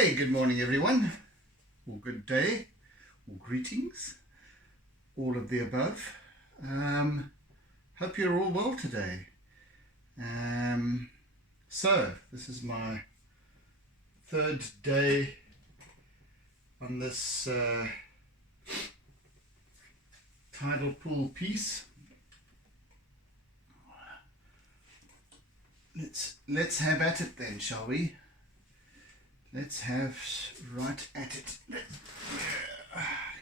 Hey, good morning everyone, or good day, or greetings, all of the above. Hope you're all well today. So, this is my third day on this tidal pool piece. Let's have at it then, shall we? Let's have right at it.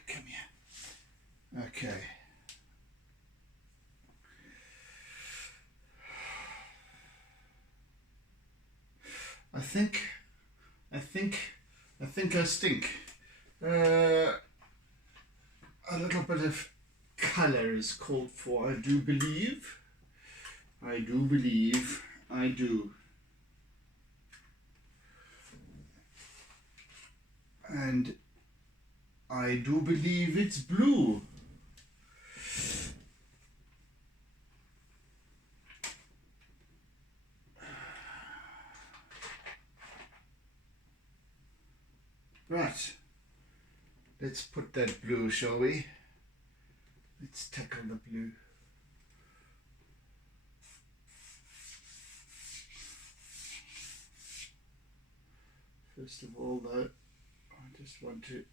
Come here. Okay. I think I stink. A little bit of colour is called for. I do believe. I do. And I do believe it's blue. Right, let's put that blue, shall we? Let's tackle the blue. First of all though, I just want to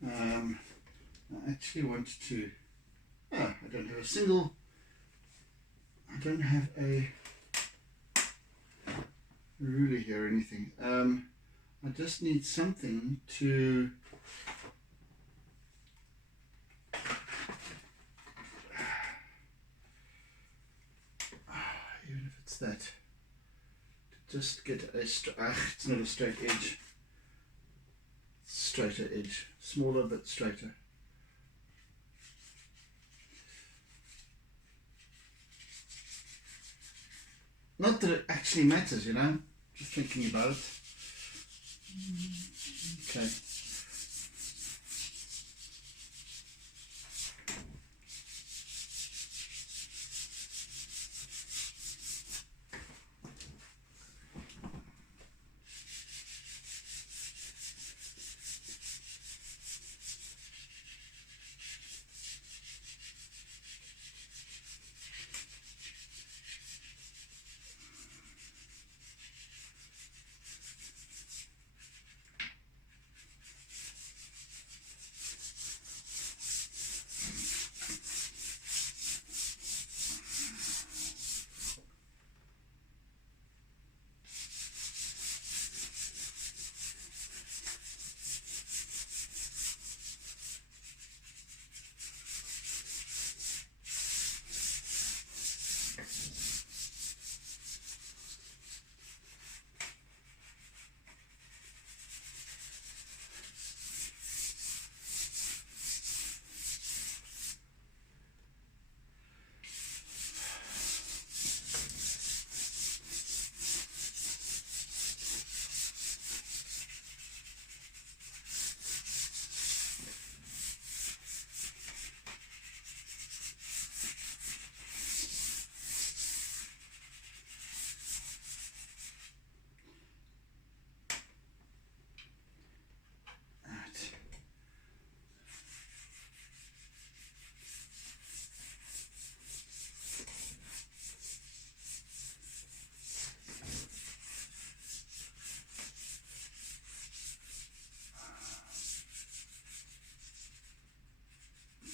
I actually want to, I don't have a ruler here or anything. I just need something to even if it's that, to just get a it's not a straight edge, straighter edge, smaller but straighter. Not that it actually matters, you know, just thinking about it. Okay.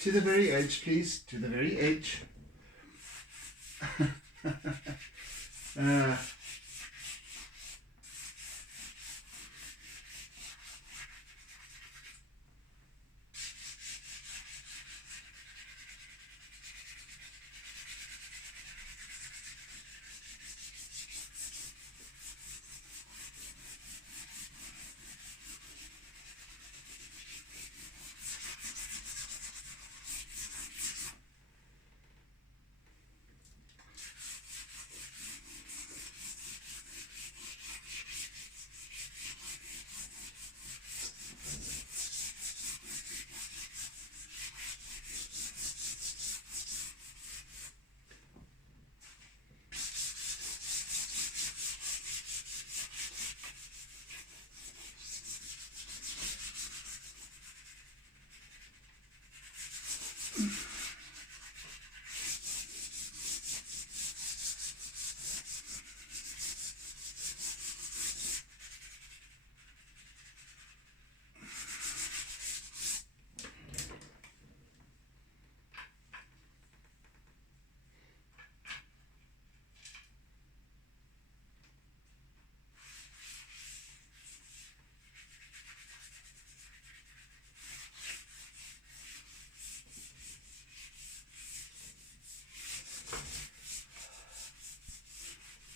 To the very edge, please. To the very edge. uh,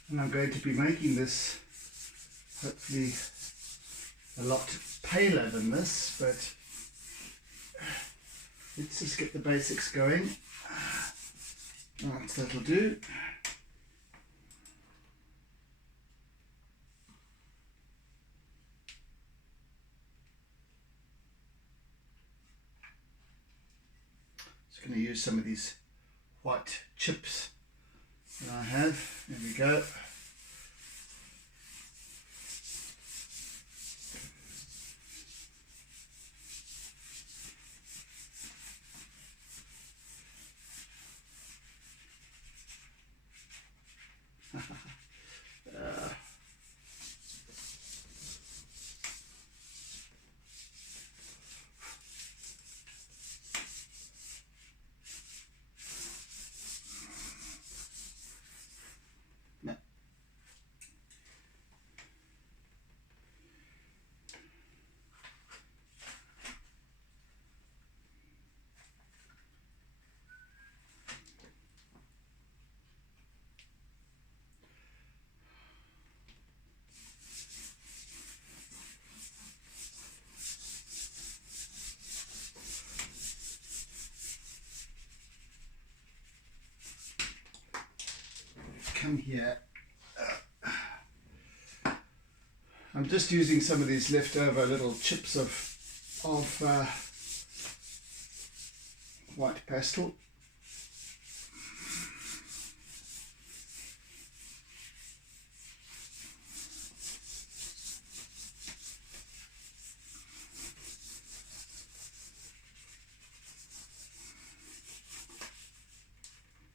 and I'm going to be making this hopefully a lot paler than this, but let's just get the basics going. Right, that'll do. Just going to use some of these white chips that I have. There we go. Come here. I'm just using some of these leftover little chips of white pastel.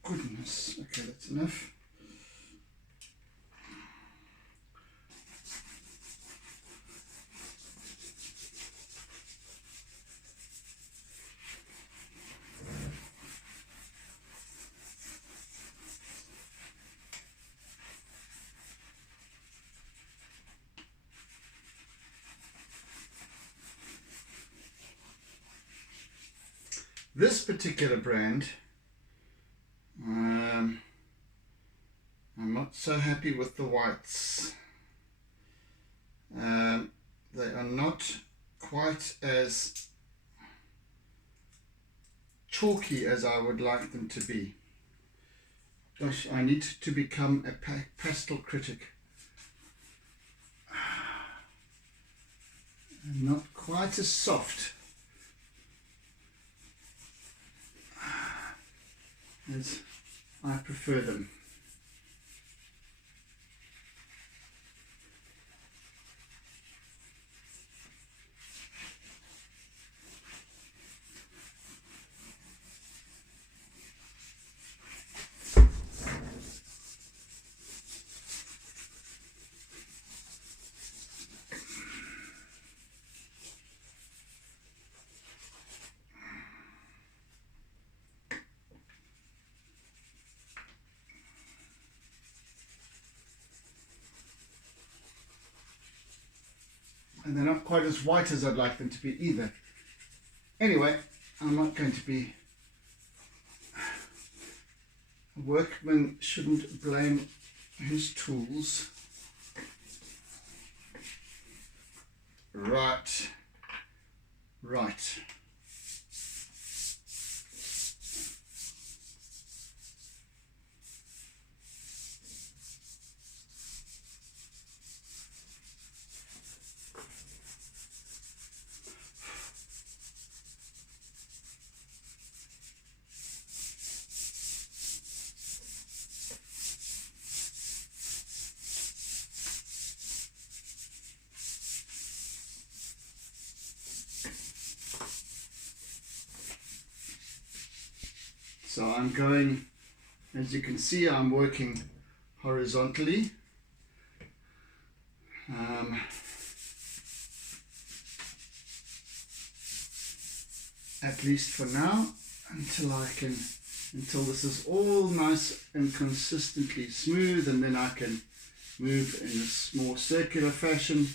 Goodness, okay, that's enough. This particular brand, I'm not so happy with the whites. They are not quite as chalky as I would like them to be. Gosh, I need to become a pastel critic. Not quite as soft as I prefer them. and they're not quite as white as I'd like them to be either. Anyway, I'm not going to be... A workman shouldn't blame his tools. Right. So I'm going, as you can see, I'm working horizontally. At least for now, until this is all nice and consistently smooth, and then I can move in this more circular fashion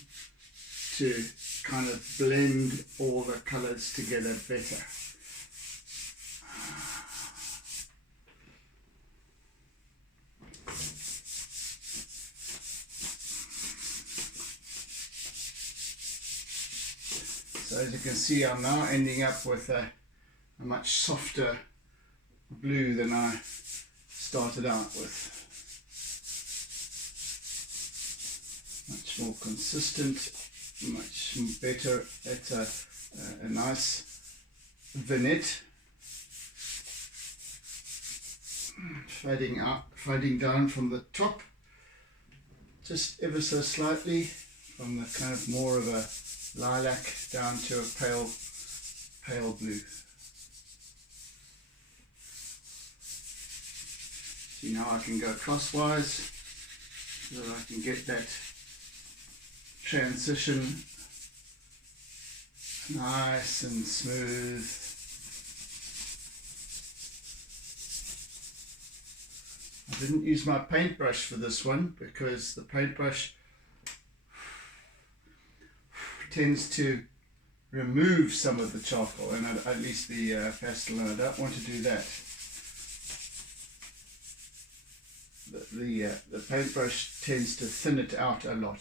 to kind of blend all the colors together better. So as you can see, I'm now ending up with a much softer blue than I started out with. Much more consistent, much better at a nice vignette. Fading down from the top, just ever so slightly, from the kind of more of a lilac down to a pale blue. See, now I can go crosswise so that I can get that transition nice and smooth. I didn't use my paintbrush for this one because the paintbrush tends to remove some of the charcoal, and at least the pastel, and I don't want to do that. The paintbrush tends to thin it out a lot,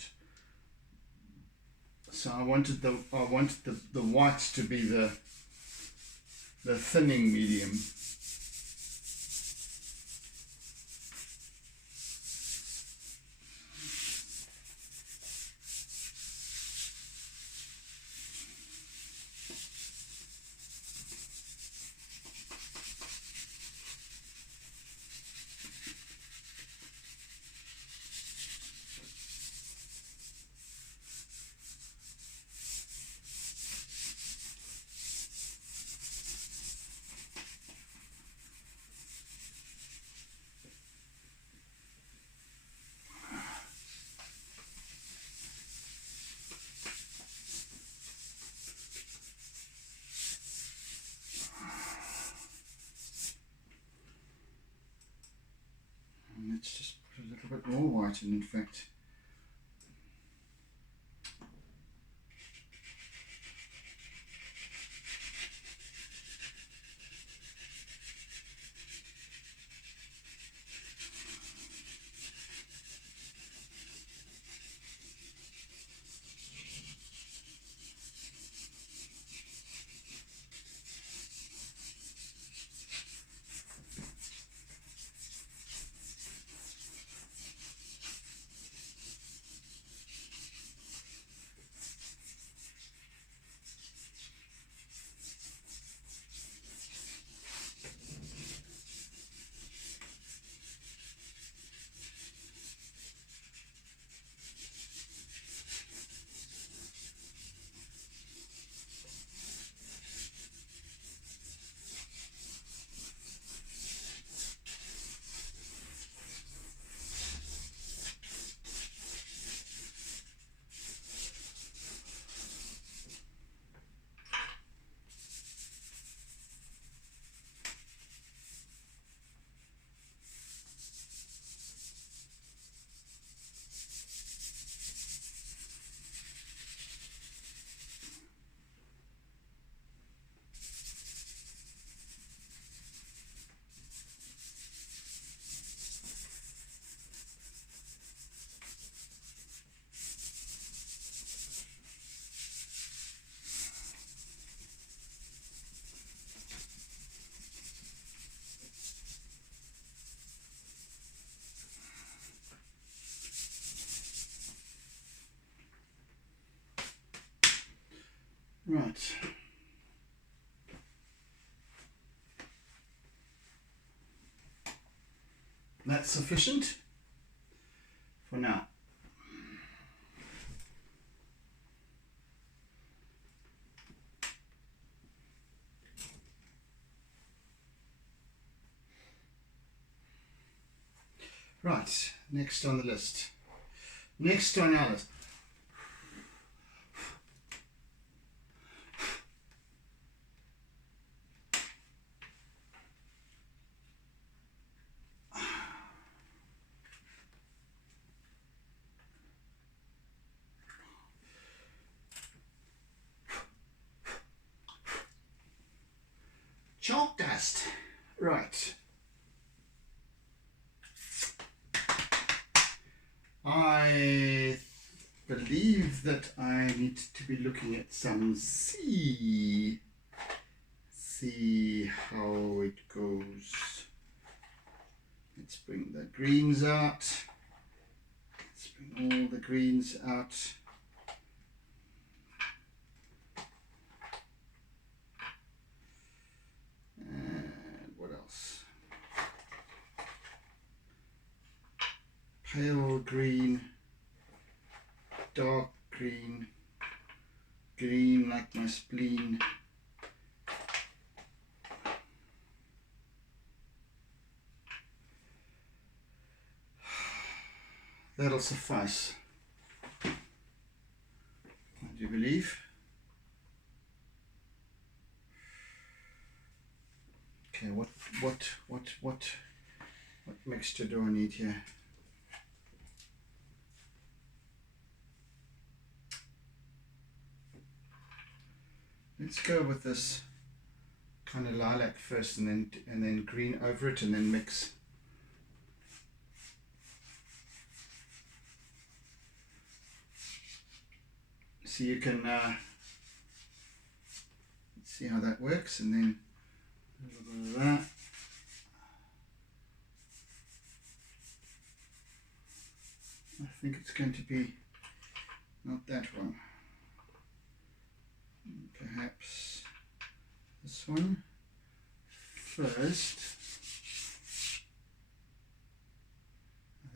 so I wanted the white to be the thinning medium. Let's just put a little bit more white in fact. Right. That's sufficient for now. Right, next on the list. Next on our list. Chalk dust. Right. I believe that I need to be looking at some sea. See how it goes. Let's bring the greens out. Let's bring all the greens out. And what else? Pale green, dark green, green like my spleen. That'll suffice, I do believe. Okay, what mixture do I need here? Let's go with this kind of lilac first, and then green over it, and then mix. So you can see how that works, and then a little bit of that. I think it's going to be not that one. Perhaps this one first.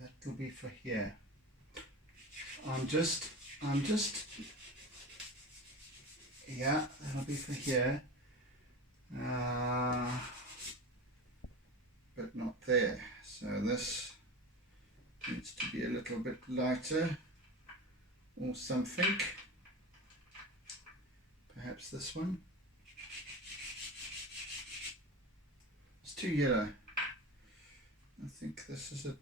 That will be for here. I'm just yeah, that'll be for here, but not there. So this needs to be a little bit lighter or something. Perhaps this one. It's too yellow. I think this is a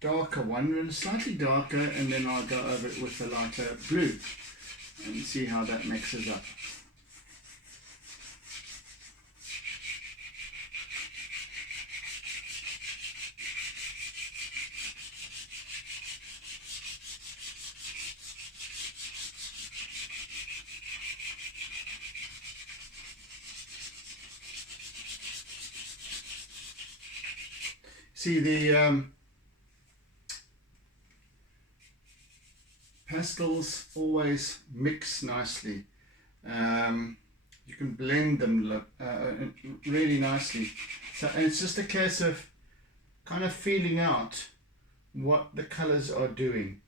darker one, and slightly darker, and then I'll go over it with a lighter blue and see how that mixes up. See, the pastels always mix nicely. You can blend them really nicely. So, and it's just a case of kind of feeling out what the colors are doing.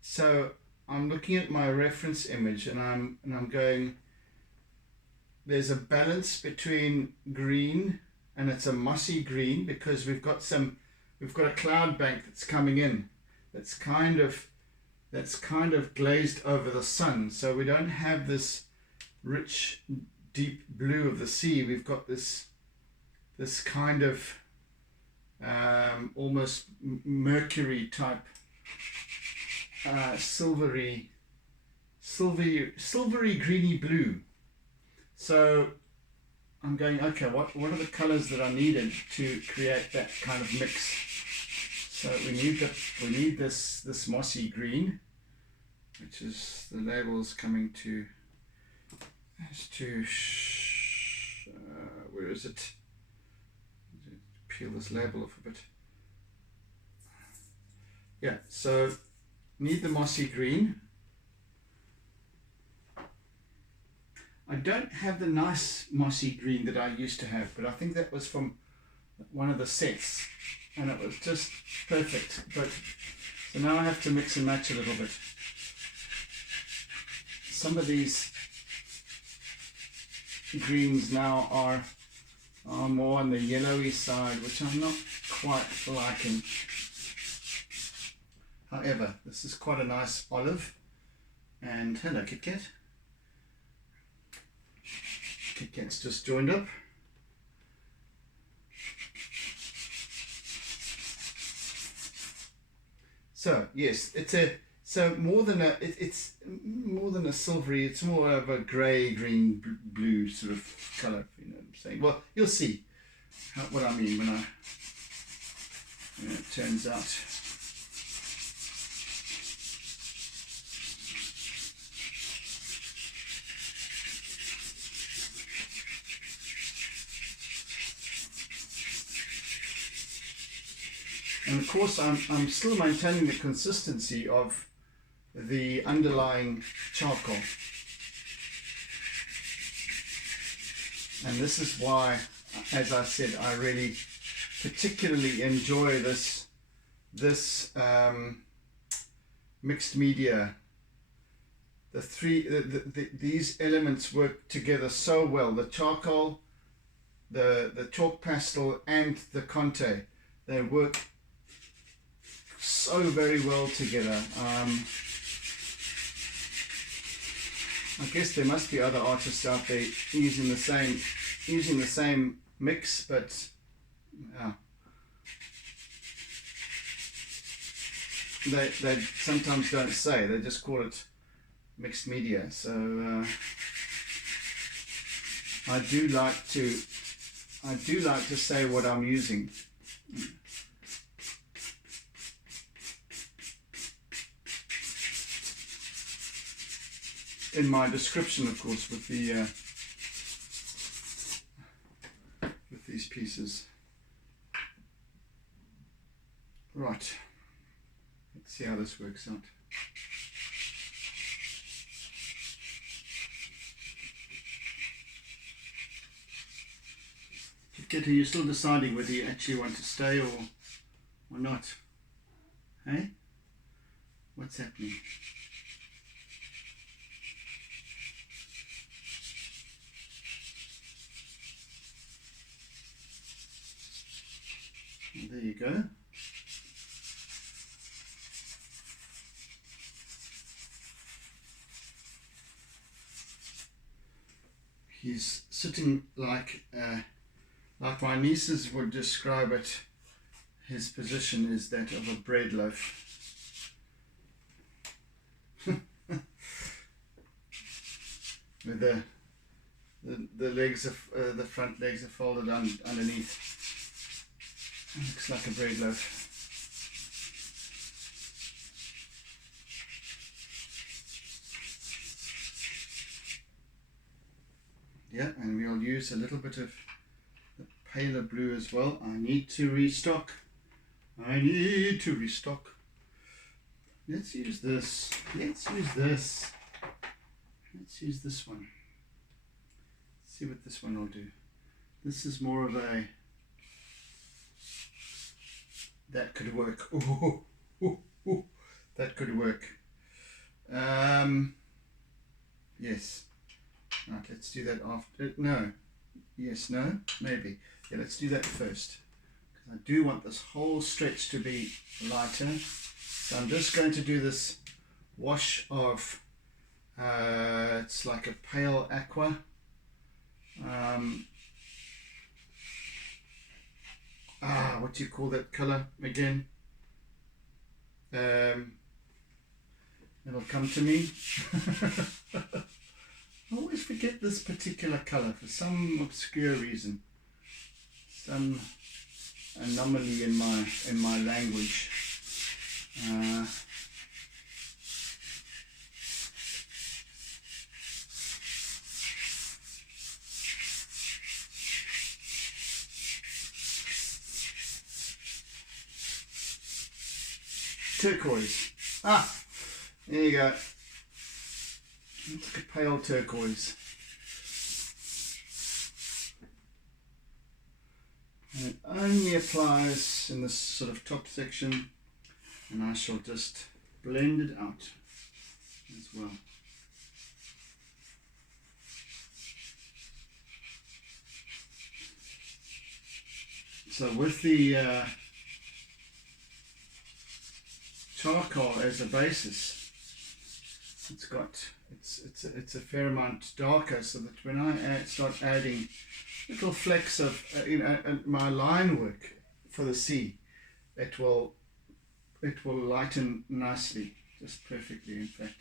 So I'm looking at my reference image, and I'm going, there's a balance between green, and it's a mossy green because we've got a cloud bank that's coming in that's kind of glazed over the sun, so we don't have this rich deep blue of the sea. We've got this kind of almost mercury type silvery greeny blue. So I'm going, okay, what are the colors that I needed to create that kind of mix? So we need this mossy green, which is the labels coming to where is it? Peel this label off a bit. Yeah, so need the mossy green. I don't have the nice mossy green that I used to have, but I think that was from one of the sets, and it was just perfect. But so now I have to mix and match a little bit. Some of these greens now are more on the yellowy side, which I'm not quite liking. However, this is quite a nice olive. And hello, Kit Kat. Kit Kat's just joined up. So yes, it's more than a silvery. It's more of a grey, green, blue sort of color. You know what I'm saying? Well, you'll see what I mean when it turns out. And of course, I'm still maintaining the consistency of the underlying charcoal. And this is why, as I said, I really particularly enjoy this mixed media. These elements work together so well. The charcoal, the chalk pastel, and the Conte, they work so very well together. I guess there must be other artists out there using the same mix, but they sometimes don't say. They just call it mixed media. So I do like to say what I'm using. In my description, of course, with these pieces. Right. Let's see how this works out. Kit, are you still deciding whether you actually want to stay or not? Hey? What's happening? There you go. He's sitting like my nieces would describe it. His position is that of a bread loaf. With the legs the front legs are folded underneath. Looks like a bread loaf. Yeah, and we'll use a little bit of the paler blue as well. I need to restock. Let's use this. Let's use this one. Let's see what this one will do. This is more of a... That could work. Ooh, that could work. Yes. Right, let's do that after. No. Yes, no, maybe. Yeah, let's do that first. Because I do want this whole stretch to be lighter. So I'm just going to do this wash of, it's like a pale aqua. What do you call that color again? It'll come to me. I always forget this particular color for some obscure reason. Some anomaly in my language. Turquoise. There you go. It's like a pale turquoise. And it only applies in this sort of top section, and I shall just blend it out as well. So with the charcoal as a basis, it's a fair amount darker, so that when I start adding little flecks of my line work for the sea, it will lighten nicely, just perfectly in fact.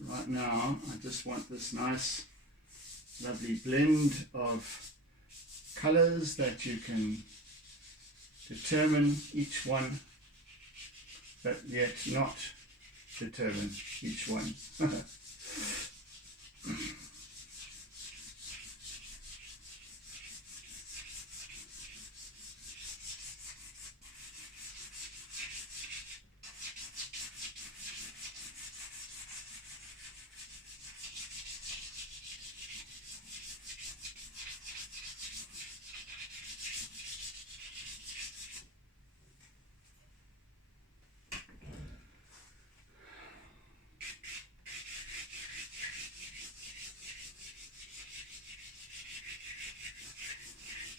Right now I just want this nice lovely blend of colors that you can determine each one, but yet not determine each one.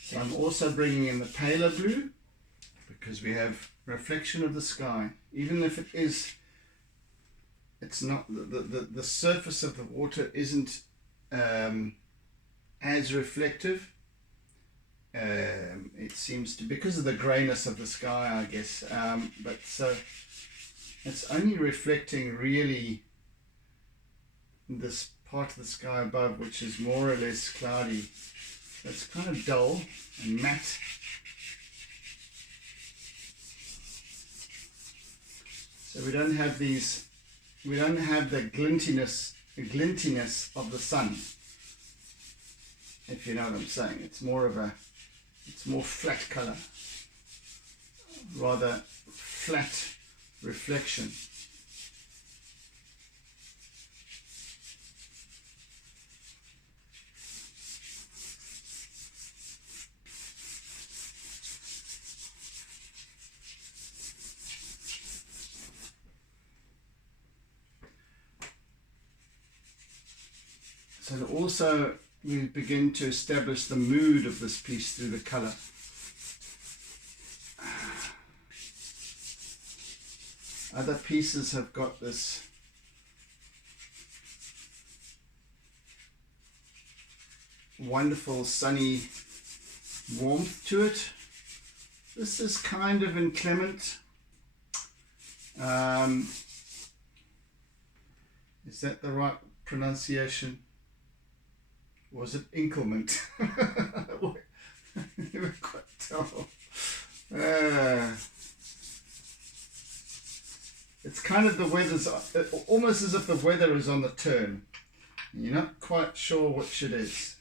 So I'm also bringing in the paler blue, because we have reflection of the sky. Even if it's not, the surface of the water isn't as reflective. It seems to, because of the greyness of the sky, I guess. But so it's only reflecting really this part of the sky above, which is more or less cloudy. It's kind of dull and matte. So we don't have the glintiness of the sun, if you know what I'm saying. It's more flat color, rather flat reflection. So also we begin to establish the mood of this piece through the color. Other pieces have got this wonderful sunny warmth to it. This is kind of inclement. Is that the right pronunciation? Was it inclement? Never quite tell. It's kind of the weather's almost as if the weather is on the turn. You're not quite sure which it is.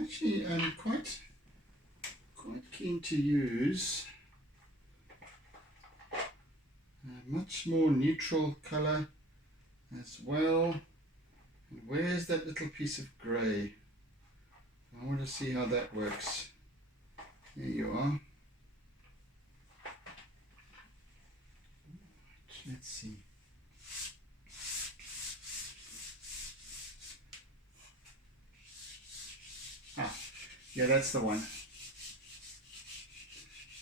Actually, I'm quite keen to use a much more neutral color as well. And where's that little piece of grey? I want to see how that works. There you are. Let's see. Ah, yeah, that's the one.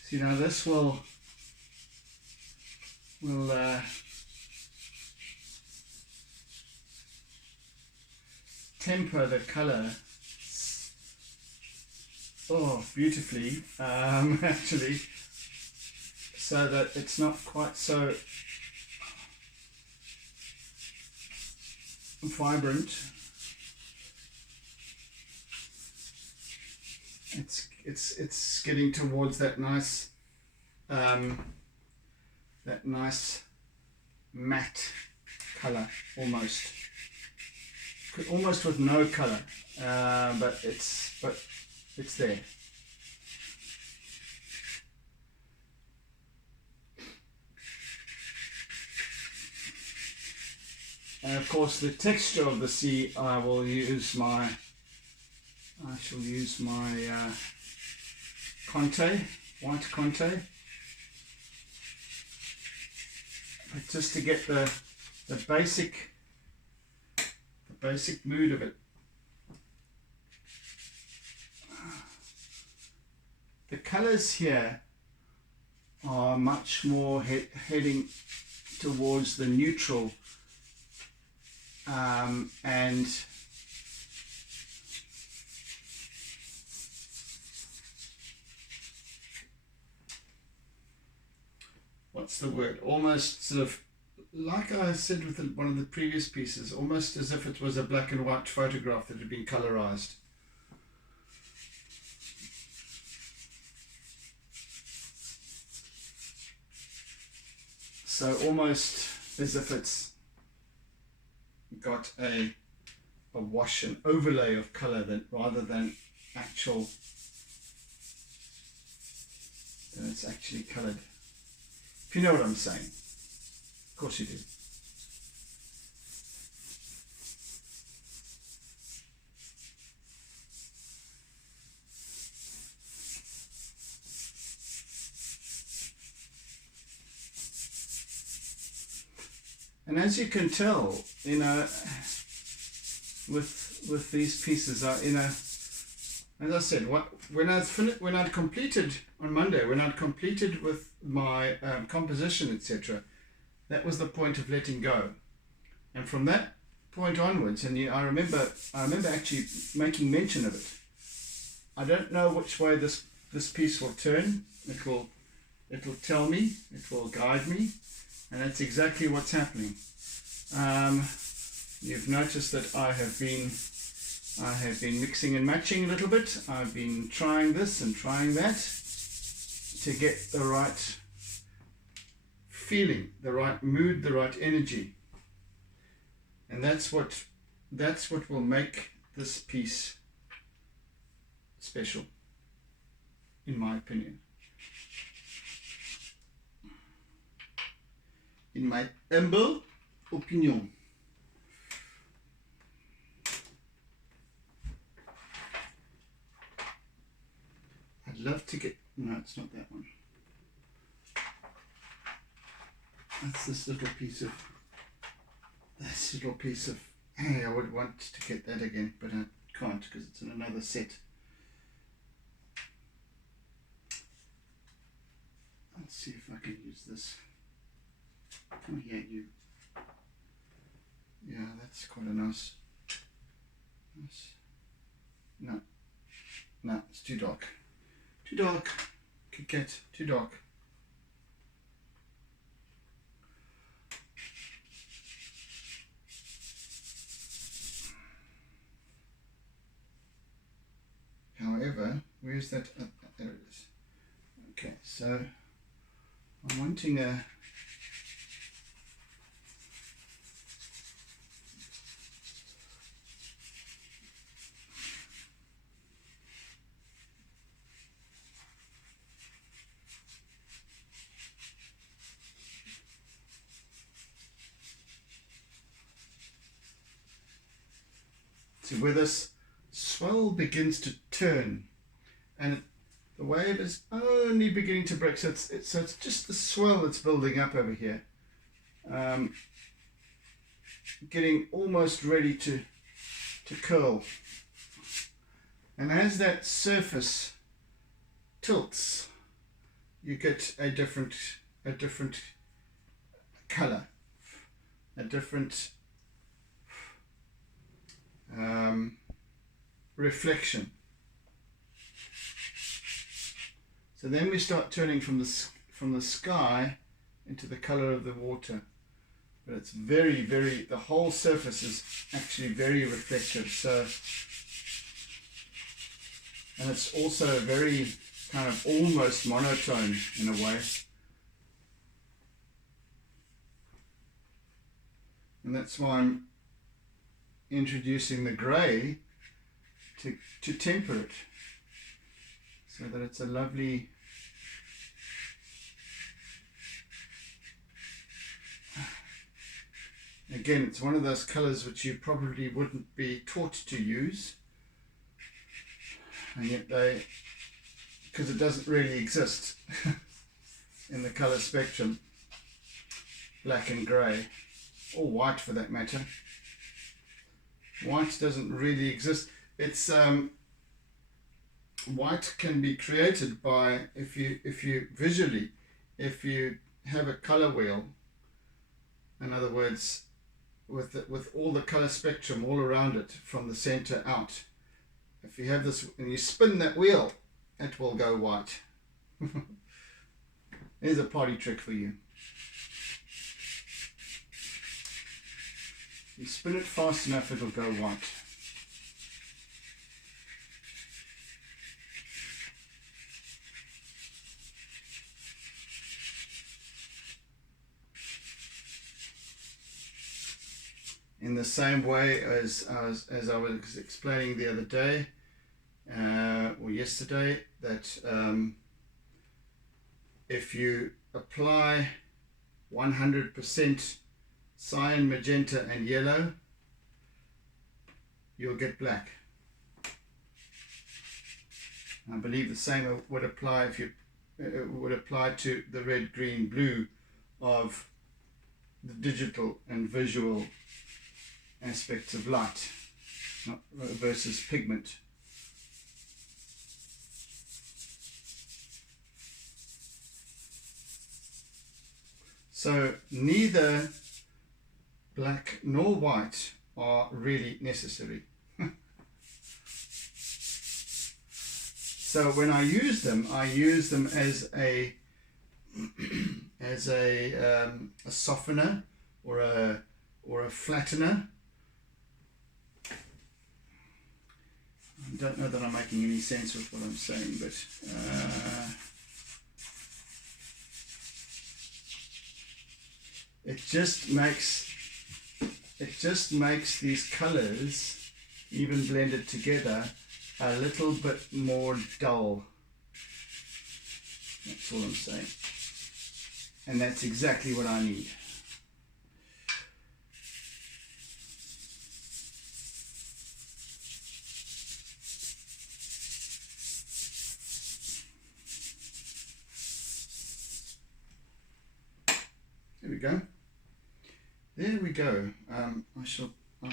See, now this will temper the color beautifully, actually, so that it's not quite so vibrant. It's getting towards that nice matte color, almost with no color, but it's there. And of course, the texture of the sea, I shall use my Conte, white Conte, but just to get the basic mood of it. The colors here are much more heading towards the neutral, and what's the word? Almost sort of like I said with one of the previous pieces, almost as if it was a black and white photograph that had been colorized. So almost as if it's got a wash and overlay of color rather than actual, that it's actually colored. If you know what I'm saying. Of course you do. And as you can tell, you know, with these pieces, you know, as I said, when I'd completed on Monday, when I'd completed with my composition, etc., that was the point of letting go. And from that point onwards, and I remember actually making mention of it. I don't know which way this piece will turn. It'll tell me. It will guide me. And that's exactly what's happening. You've noticed that I have been mixing and matching a little bit. I've been trying this and trying that to get the right feeling, the right mood, the right energy. And that's what will make this piece special, in my opinion. In my humble opinion. I'd love to get, no, it's not that one. That's this little piece of, hey, I would want to get that again, but I can't because it's in another set. Let's see if I can use this. Oh yeah, yeah, that's quite a nice. No, it's too dark. Too dark. Kit Kat, too dark. However, where's that? There it is. Okay, so I'm wanting a. to where this swell begins to turn, and the wave is only beginning to break. So it's just the swell that's building up over here, getting almost ready to curl. And as that surface tilts, you get a different color, a different reflection. So then we start turning from the sky into the color of the water. But it's very, the whole surface is actually very reflective. So, and it's also very kind of almost monotone in a way. And that's why I'm introducing the grey to temper it, so that it's a lovely again, it's one of those colours which you probably wouldn't be taught to use, and yet because it doesn't really exist in the colour spectrum, black and grey, or white for that matter. White doesn't really exist. It's white can be created by if you visually, if you have a color wheel, in other words, with all the color spectrum all around it from the center out. If you have this and you spin that wheel, it will go white. Here's a party trick for you. You spin it fast enough, it'll go white. In the same way as I was explaining the other day, or yesterday, that if you apply 100% cyan, magenta and yellow, you'll get black. I believe the same would apply if you to the red, green, blue of the digital and visual aspects of light versus pigment. So neither black nor white are really necessary. So when I use them as a softener or a flattener. I don't know that I'm making any sense with what I'm saying, but it just makes these colors, even blended together, a little bit more dull. That's all I'm saying. And that's exactly what I need. There we go. There we go. I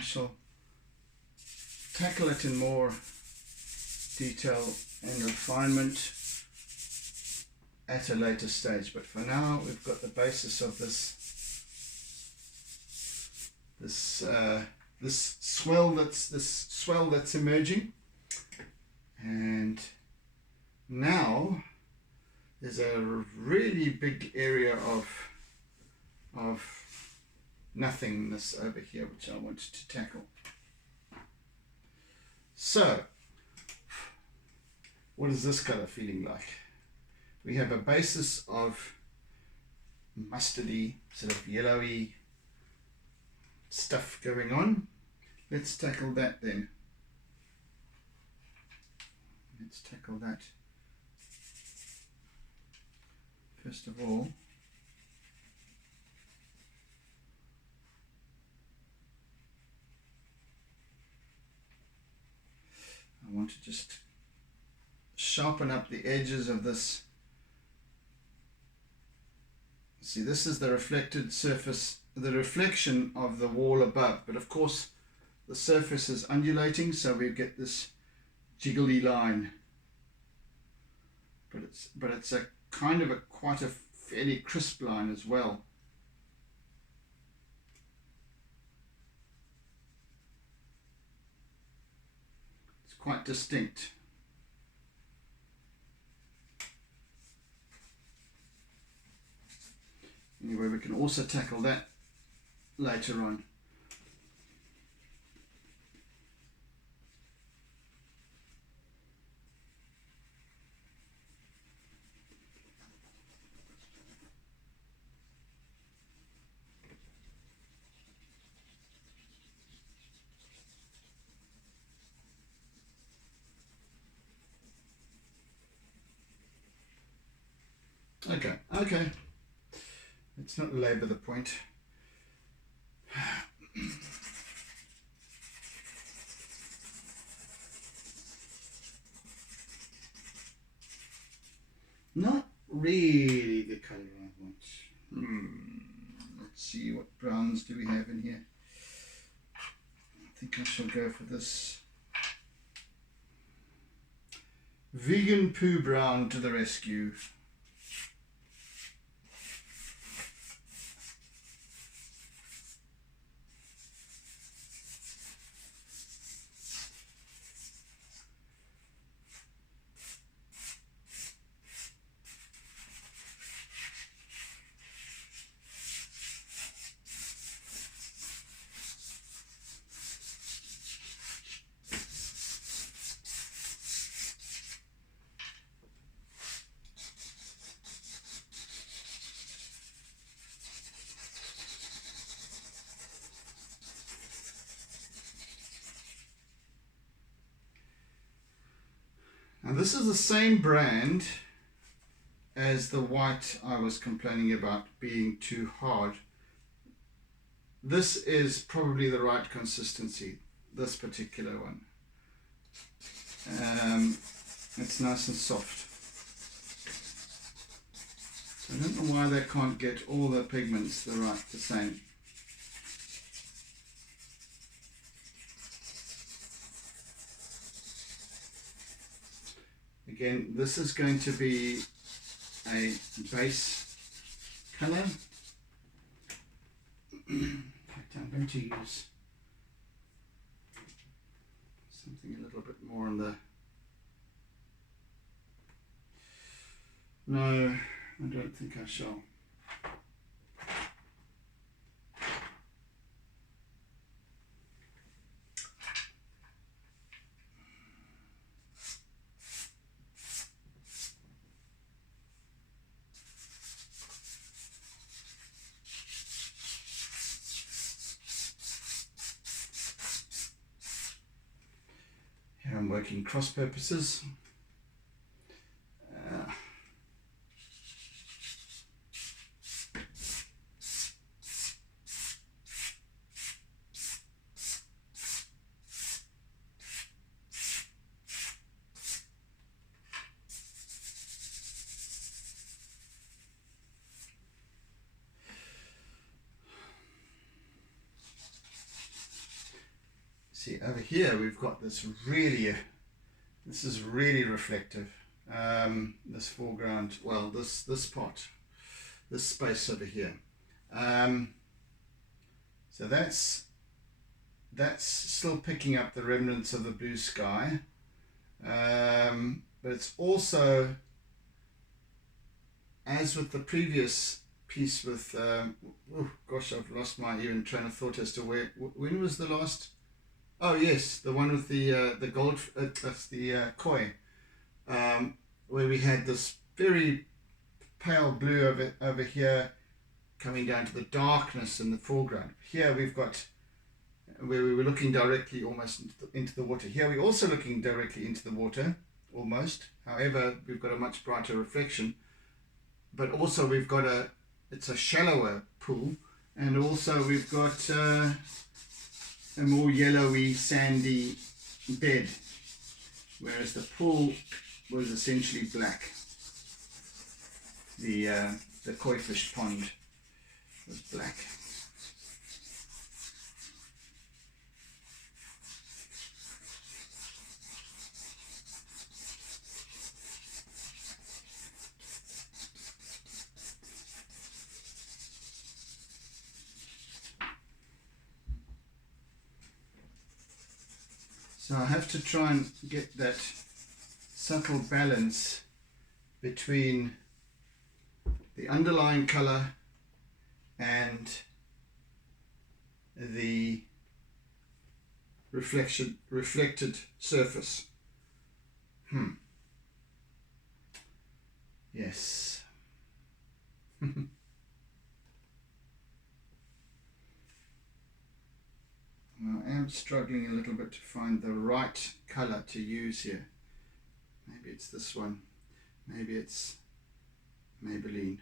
shall tackle it in more detail and refinement at a later stage. But for now, we've got the basis of this swell that's emerging, and now there's a really big area of nothingness over here, which I wanted to tackle. So, what is this color feeling like? We have a basis of mustardy, sort of yellowy stuff going on. Let's tackle that then. Let's tackle that. First of all, to just sharpen up the edges of this. See, this is the reflected surface, the reflection of the wall above, but of course the surface is undulating, so we get this jiggly line. But it's a kind of quite a fairly crisp line as well. It's quite distinct. Anyway, we can also tackle that later on. Okay. Let's not labour the point. Not really the colour I want. Let's see, what browns do we have in here? I think I shall go for this vegan poo brown to the rescue. Now this is the same brand as the white I was complaining about being too hard. This is probably the right consistency, this particular one. It's nice and soft. I don't know why they can't get all the pigments the same. Again, this is going to be a base color. In fact, I'm going to use something a little bit more on the... No, I don't think I shall. Here I'm working cross purposes. See, over here we've got this really, this is really reflective. This foreground, well, this part, this space over here. So that's still picking up the remnants of the blue sky, but it's also, as with the previous piece with, oh gosh, I've lost my even train of thought as to when was the last. Oh yes, the one with the gold, that's the koi, where we had this very pale blue over here, coming down to the darkness in the foreground. Here we've got where we were looking directly almost into the water. Here we're also looking directly into the water, almost. However, we've got a much brighter reflection, but also we've got it's a shallower pool, and also we've got a more yellowy, sandy bed. whereas the pool was essentially black. The koi fish pond was black. So I have to try and get that subtle balance between the underlying color and the reflected surface. Yes. I am struggling a little bit to find the right color to use here. Maybe it's this one. Maybe it's Maybelline.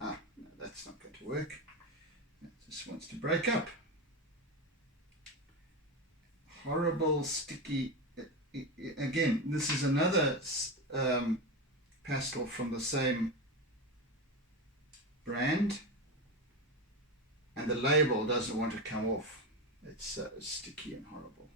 Ah, no, that's not going to work. It just wants to break up. Horrible sticky. Again, this is another pastel from the same brand, and the label doesn't want to come off. It's sticky and horrible.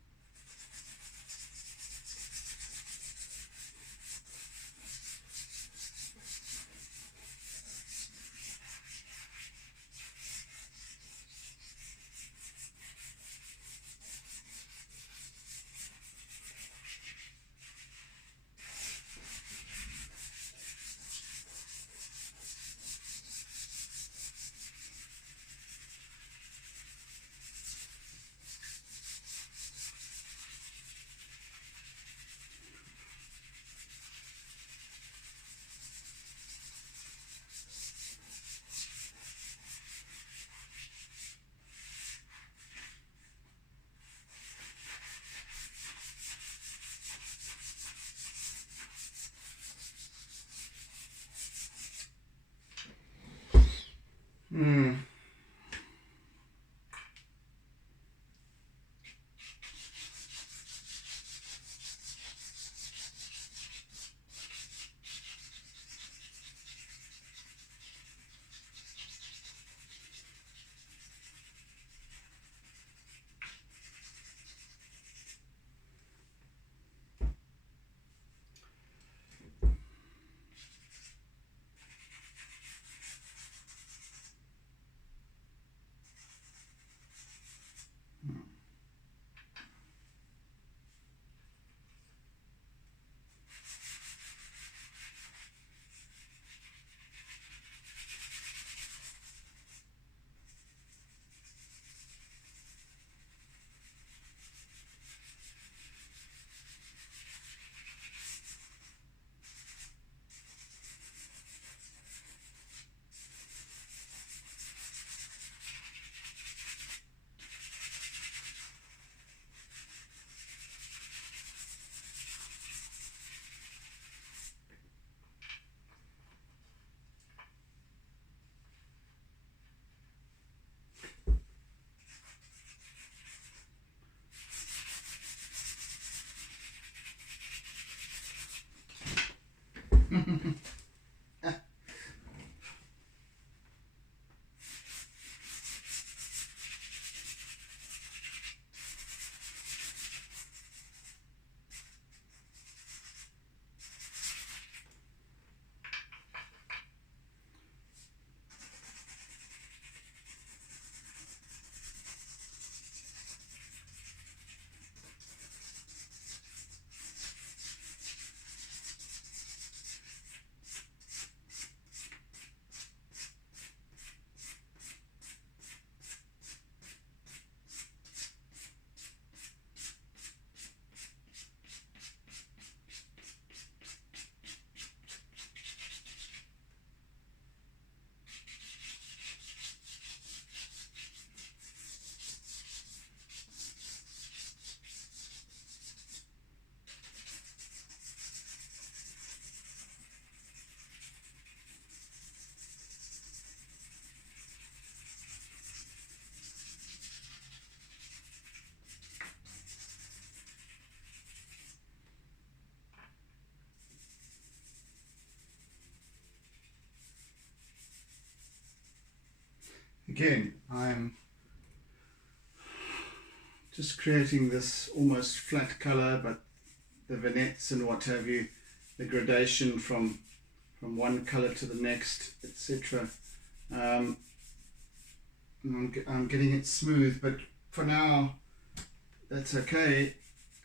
again, I'm just creating this almost flat color, but the vignettes and what have you, the gradation from one color to the next, etc. I'm getting it smooth, but for now that's okay,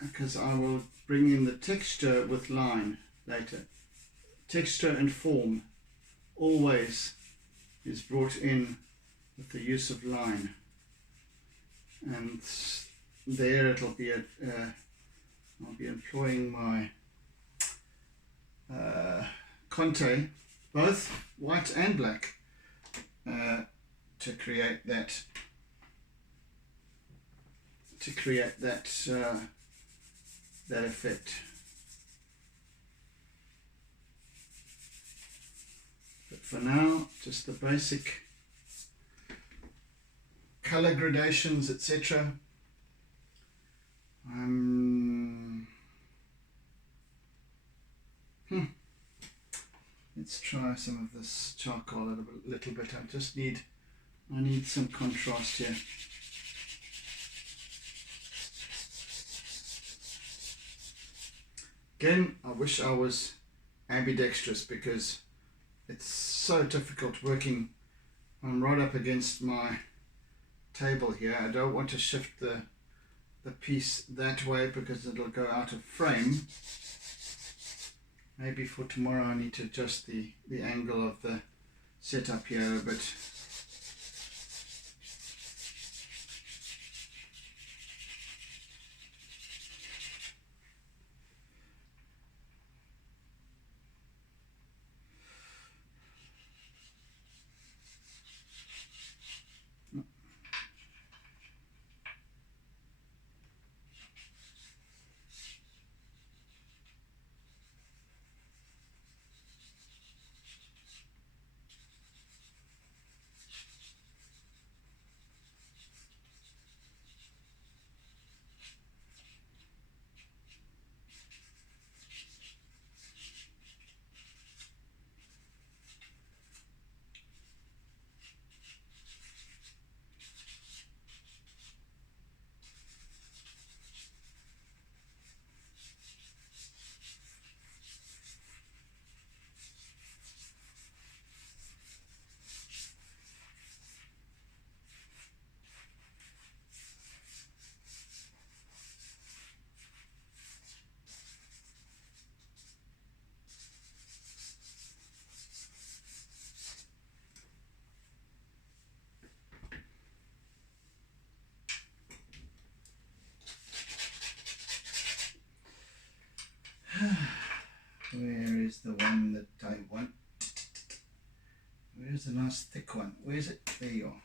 because I will bring in the texture with line later. Texture and form always is brought in with the use of line, and there it'll be I'll be employing my Conte, both white and black, to create that that effect. But for now, just the basic color gradations, etc. Let's try some of this charcoal a little bit. I need some contrast here. Again, I wish I was ambidextrous, because it's so difficult working. I'm right up against my table here. I don't want to shift the piece that way because it'll go out of frame. Maybe for tomorrow I need to adjust the angle of the setup here a bit. Where is the one that I want? Where's the nice thick one? Where's it? There you are.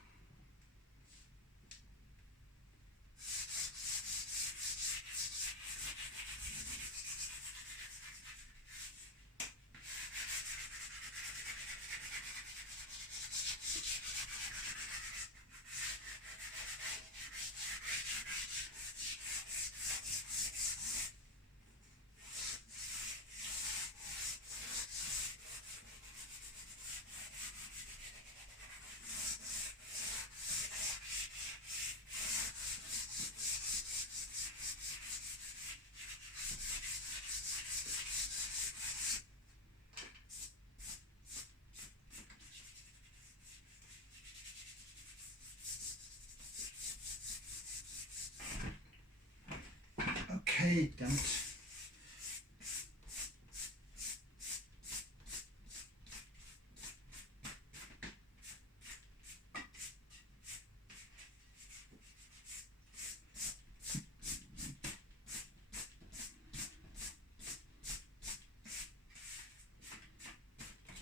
Okay, damn it.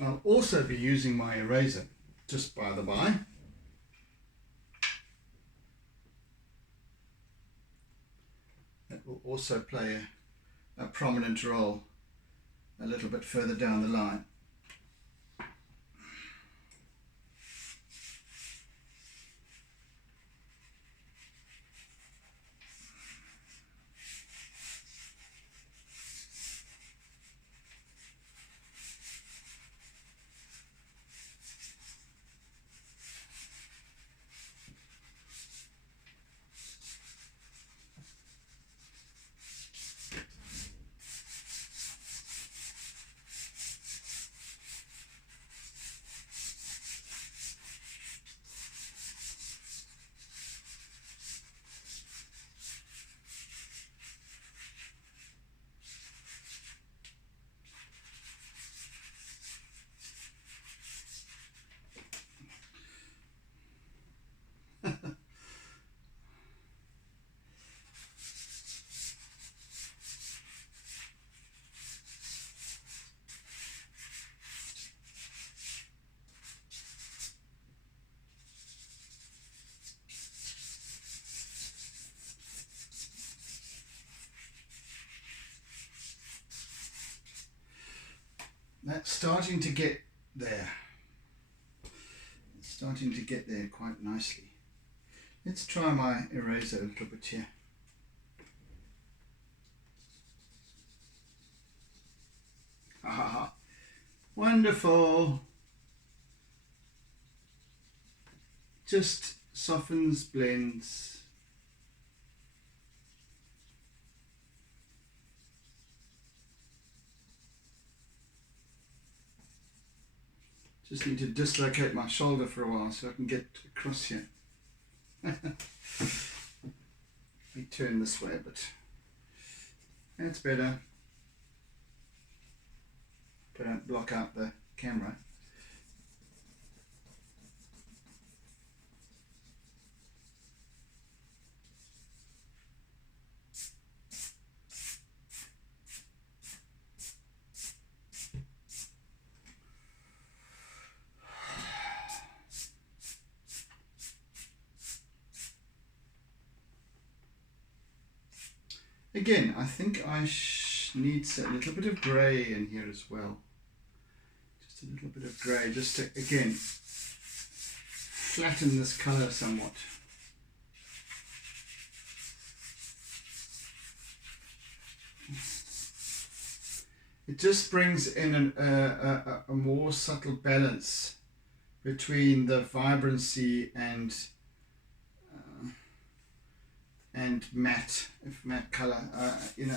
I'll also be using my eraser, just by the by. That will also play a prominent role a little bit further down the line. that's starting to get there. It's starting to get there quite nicely. Let's try my eraser a little bit here. Ah, wonderful. Just softens, blends. Just need to dislocate my shoulder for a while so I can get across here. Let me turn this way a bit. That's better. Don't block out the camera. Again, I think I need a little bit of grey in here as well. Just a little bit of grey, just to, again, flatten this colour somewhat. It just brings in a more subtle balance between the vibrancy and matte, if matte colour, you know.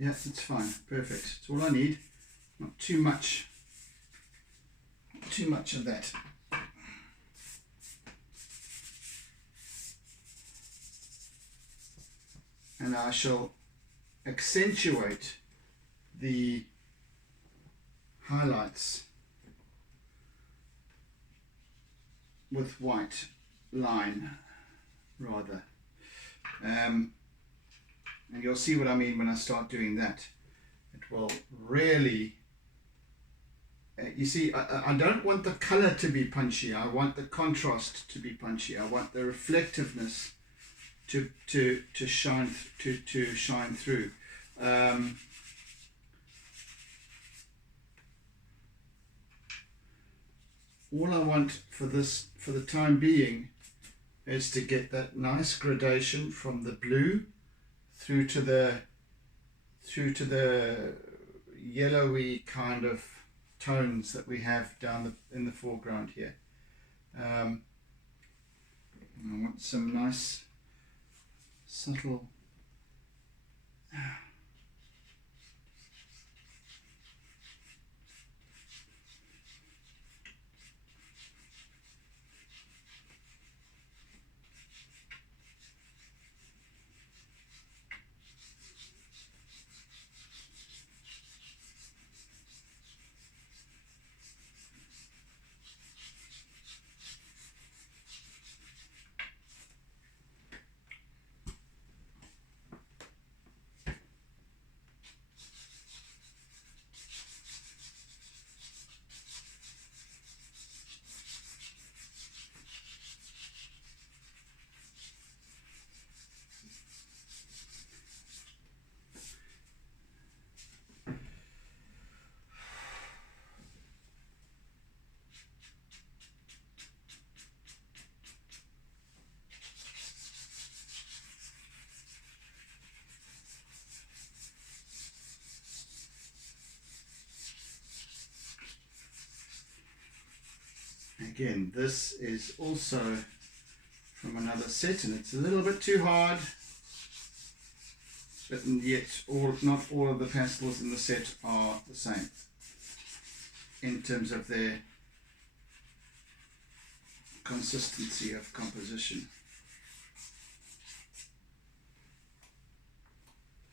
Yeah, it's fine, perfect. It's all I need. Not too much of that. And I shall accentuate the highlights with white line rather. And you'll see what I mean when I start doing that. It will really, you see, I don't want the color to be punchy. I want the contrast to be punchy. I want the reflectiveness to shine through. All I want for the time being is to get that nice gradation from the blue through to the yellowy kind of tones that we have down in the foreground here. I want some nice subtle Again, this is also from another set, and it's a little bit too hard, but yet not all of the pastels in the set are the same in terms of their consistency of composition.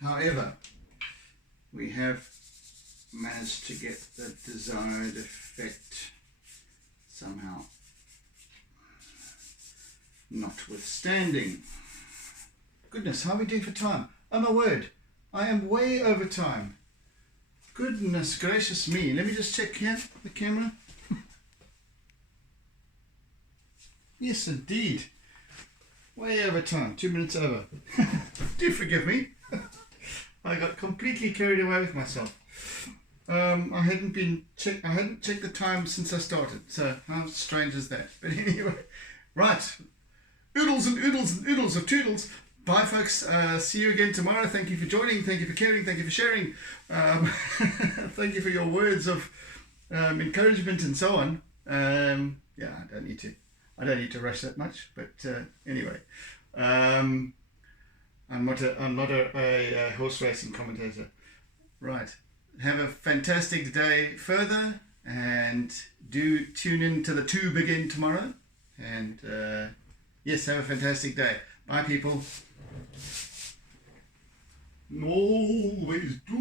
However, we have managed to get the desired effect somehow, notwithstanding. Goodness, how are we doing for time? Oh my word, I am way over time. Goodness gracious me. Let me just check here, the camera. Yes, indeed. Way over time, 2 minutes over. Do forgive me. I got completely carried away with myself. I hadn't checked the time since I started, so how strange is that? But anyway, right. Oodles and oodles and oodles of toodles. Bye, folks. See you again tomorrow. Thank you for joining. Thank you for caring. Thank you for sharing. Thank you for your words of encouragement and so on. Yeah, I don't need to rush that much. But anyway, I'm not a horse racing commentator. Right. Have a fantastic day further, and do tune in to the tube again tomorrow. And yes, have a fantastic day. Bye, people. Always do.